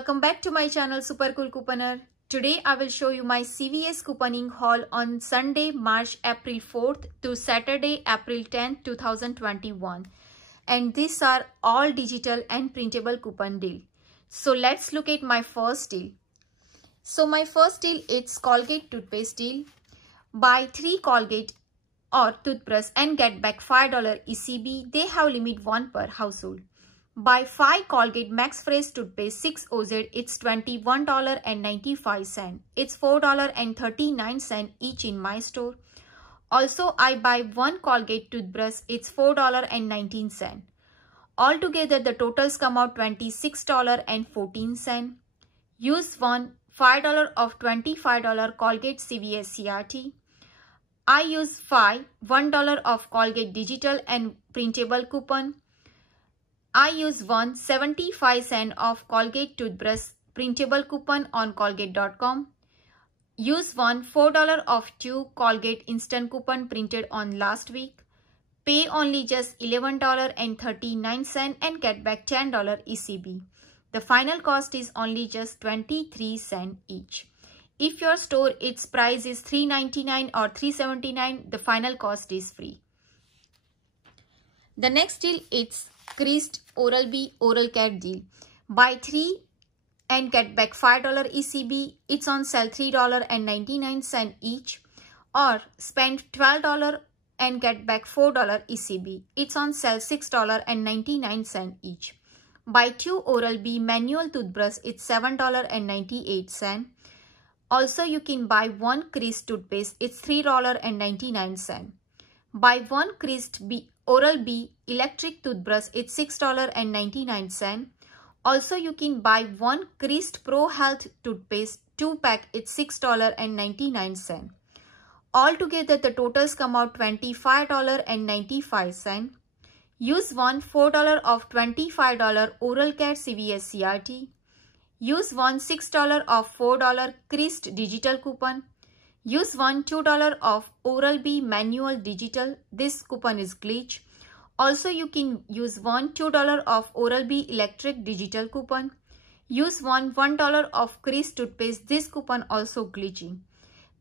welcome back to my channel Super Cool Couponer. Today I will show you my CVS couponing haul on Sunday, April 4th to Saturday, April 10th, 2021. And these are all digital and printable coupon deal. So let's look at my first deal. So my first deal is Colgate toothpaste deal. Buy 3 Colgate or toothbrush and get back $5 ECB. They have limit 1 per household. Buy 5 Colgate Max Fresh toothpaste 6 OZ. It's $21.95. It's $4.39 each in my store. Also, I buy 1 Colgate toothbrush. It's $4.19. Altogether, the totals come out $26.14. Use $5 of $25 Colgate CVS CRT. I use $1 of Colgate digital and printable coupon. I use 75 cents of Colgate toothbrush printable coupon on Colgate.com. Use $4 of 2 Colgate instant coupon printed on last week. Pay only just $11.39 and get back $10 ECB. The final cost is only just 23 cents each. If your store its price is $3.99 or $3.79, the final cost is free. The next deal is Crest Oral-B Oral Care deal. Buy 3 and get back $5 ECB. It's on sale $3.99 each. Or spend $12 and get back $4 ECB. It's on sale $6.99 each. Buy 2 Oral-B manual toothbrush. It's $7.98. Also, you can buy 1 Crest toothpaste. It's $3.99. Buy 1 Crest Oral-B electric toothbrush. It's $6.99. Also, you can buy 1 Crest Pro Health toothpaste 2-pack. It's $6.99. Altogether, the totals come out $25.95. Use $4 of $25 Oral Care CVS CRT. Use $6 of $4 Crest digital coupon. Use $2 of Oral-B manual digital. This coupon is glitch. Also, you can use $2 of Oral-B electric digital coupon. Use $1 of Crest toothpaste. This coupon also glitchy.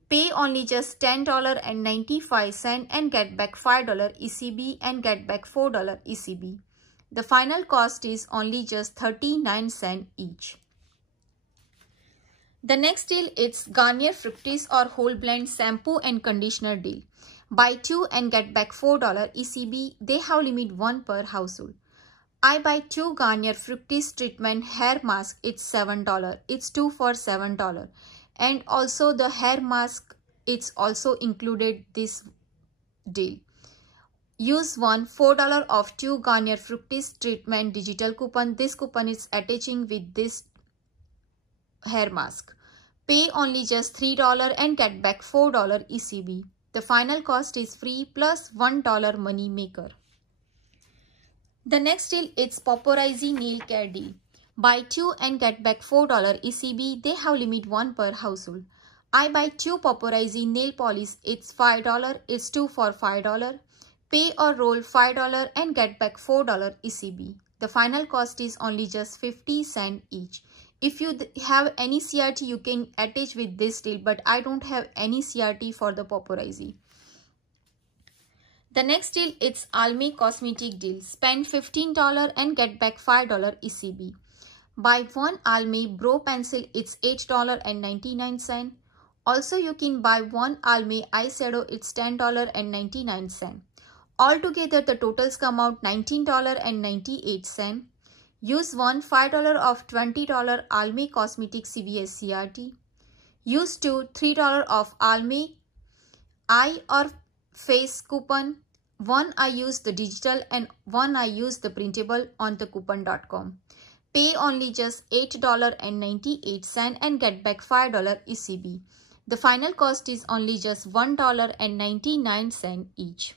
Pay only just $10.95 and get back $5 ECB and get back $4 ECB. The final cost is only just 39 cents each. The next deal is Garnier Fructis or Whole Blend shampoo and conditioner deal. Buy 2 and get back $4 ECB. They have limit 1 per household. I buy 2 Garnier Fructis treatment hair mask. It's $7. It's 2 for $7. And also the hair mask, it's also included this deal. Use $4 of 2 Garnier Fructis treatment digital coupon. This coupon is attaching with this hair mask. Pay only just $3 and get back $4 ECB. The final cost is free plus $1 money maker. The next deal is Paparazzi nail care deal. Buy 2 and get back $4 ECB. They have limit 1 per household. I buy 2 Paparazzi nail polish. It's $5. It's 2 for $5. Pay or roll $5 and get back $4 ECB. The final cost is only just 50 cents each. If you have any CRT, you can attach with this deal, but I don't have any CRT for the Paparazzi. The next deal is Almay Cosmetic deal. Spend $15 and get back $5 ECB. Buy 1 Almay Brow Pencil. It's $8.99. Also, you can buy 1 Almay eyeshadow. It's $10.99. Altogether, the totals come out $19.98. Use $5 of $20 Almay Cosmetic CVS CRT. Use $3 of Almay eye or face coupon. 1 I use the digital and 1 I use the printable on the coupon.com. Pay only just $8.98 and get back $5 ECB. The final cost is only just $1.99 each.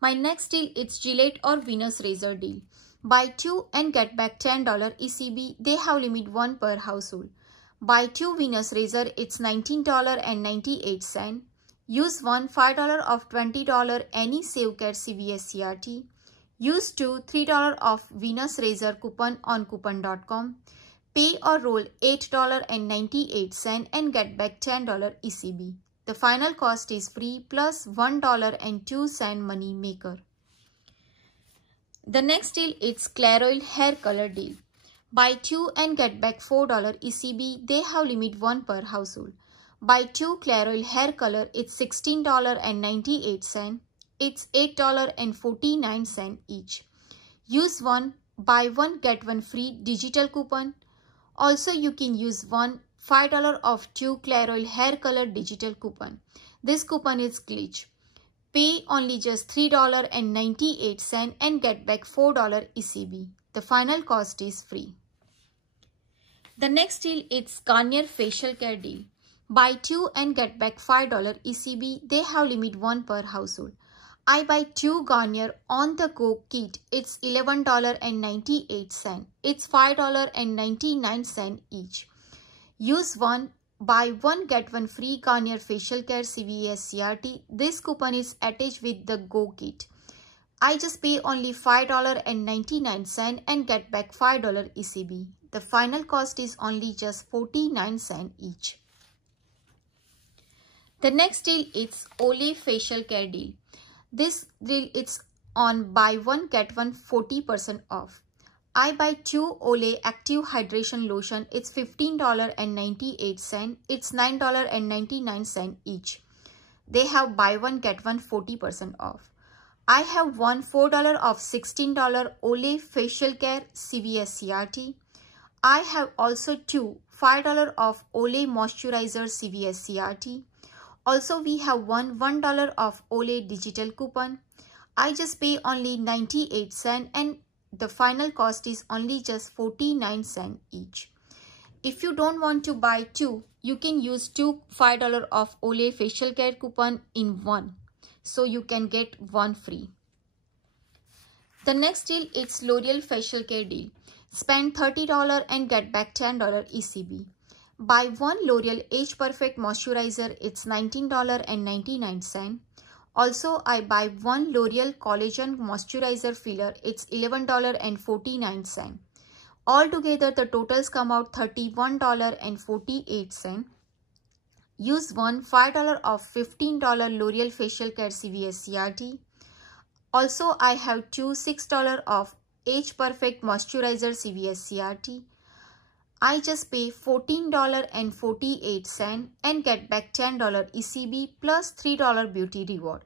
My next deal is Gillette or Venus Razor deal. Buy 2 and get back $10 ECB. They have limit 1 per household. Buy 2 Venus Razor. It's $19.98. Use $5 of $20 any SaveCare CVS CRT. Use $3 off Venus Razor coupon on coupon.com. Pay or roll $8.98 and get back $10 ECB. The final cost is free plus $1.02 money maker. The next deal is Clairol hair color deal. Buy 2 and get back $4 ECB. They have limit 1 per household. Buy 2 Clairol hair color, it's $16.98. It's $8.49 each. Use one, buy one, get one free digital coupon. Also, you can use one $5 off 2 Clairol hair color digital coupon. This coupon is glitch. Pay only just $3.98 and get back $4 ECB. The final cost is free. The next deal is Garnier facial care deal. Buy 2 and get back $5 ECB. They have limit 1 per household. I buy 2 Garnier on the go kit. It's $11.98. It's $5.99 each. Use one, buy one, get one free Garnier facial care CVS CRT. This coupon is attached with the go kit. I just pay only $5.99 and get back $5 ECB. The final cost is only just 49 cents each. The next deal is Olay facial care deal. This deal is on buy one get one 40% off. I buy 2 Olay active hydration lotion. It's $15.98. It's $9.99 each. They have buy one get one 40% off. I have one $4 off $16 Olay facial care CVS CRT. I have also 2 $5 off Olay moisturizer CVS CRT. Also, we have one $1 off Olay digital coupon. I just pay only 98 cents and the final cost is only just 49 cents each. If you don't want to buy 2, you can use 2 $5 off Olay facial care coupon in one. So you can get one free. The next deal is L'Oreal facial care deal. Spend $30 and get back $10 ECB. Buy one L'Oreal Age Perfect Moisturizer, it's $19.99. Also, I buy one L'Oreal Collagen Moisturizer Filler, it's $11.49. Altogether, the totals come out $31.48. Use one $5 off $15 L'Oreal Facial Care CVS CRT. Also, I have 2 $6 off Age Perfect Moisturizer CVS CRT. I just pay $14.48 and get back $10 ECB plus $3 beauty reward.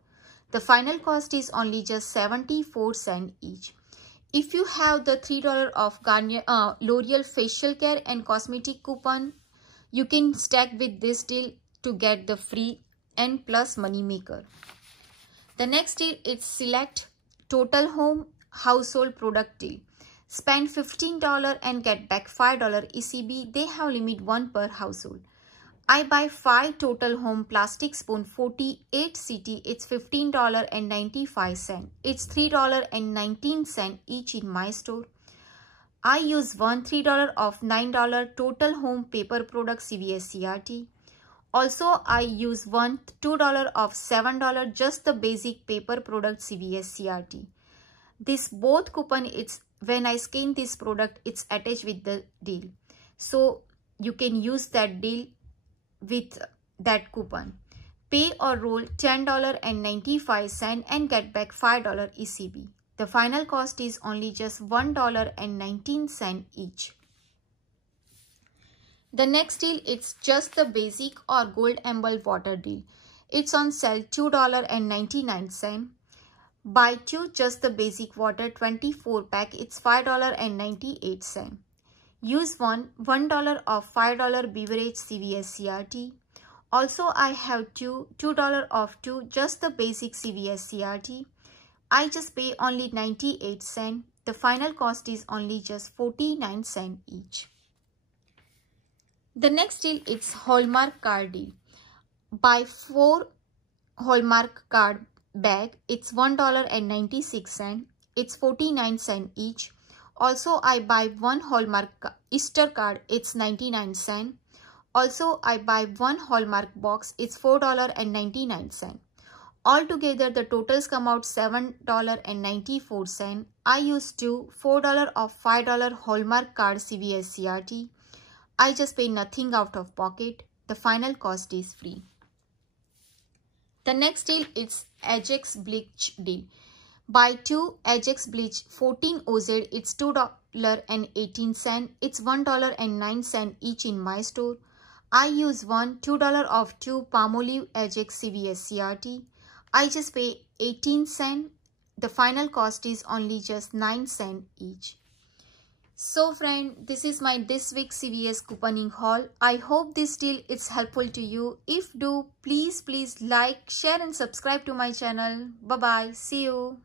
The final cost is only just 74 cents each. If you have the $3 off Garnier L'Oreal facial care and cosmetic coupon, you can stack with this deal to get the free and plus money maker. The next deal is Select Total Home Household Product Deal. Spend $15 and get back $5 ECB. They have limit 1 per household. I buy 5 Total Home plastic spoon 48 CT. It's $15.95. It's $3.19 each in my store. I use one $3 off $9 Total Home paper product CVS CRT. Also, I use one $2 off $7 just the basic paper product CVS CRT. This both coupon, it's when I scan this product, it's attached with the deal. So you can use that deal with that coupon. Pay or roll $10.95 and get back $5 ECB. The final cost is only just $1.19 each. The next deal is just the basic or gold emerald water deal. It's on sale $2.99. Buy 2 just the basic water 24 pack. It's $5.98. Use one $1 off $5 beverage CVS CRT. Also, I have $2 off 2 just the basic CVS CRT. I just pay only 98 cents. The final cost is only just 49 cents each. The next deal is Hallmark card deal. Buy 4 Hallmark card bag. It's $1.96. It's 49 cents each. Also, I buy one Hallmark Easter card. It's 99 cents. Also, I buy one Hallmark box. It's $4.99. Altogether, the totals come out $7.94. I used $4 of $5 Hallmark card CVS CRT. I just paid nothing out of pocket. The final cost is free. The next deal is Ajax Bleach deal. Buy 2 Ajax Bleach 14 OZ, it's $2.18. It's $1.09 each in my store. I use $2 of 2 Palmolive Ajax CVS CRT. I just pay 18 cents. The final cost is only just 9 cents each. So friend, this is my this week CVS couponing haul. I hope this deal is helpful to you. If do, please like, share and subscribe to my channel. Bye bye. See you.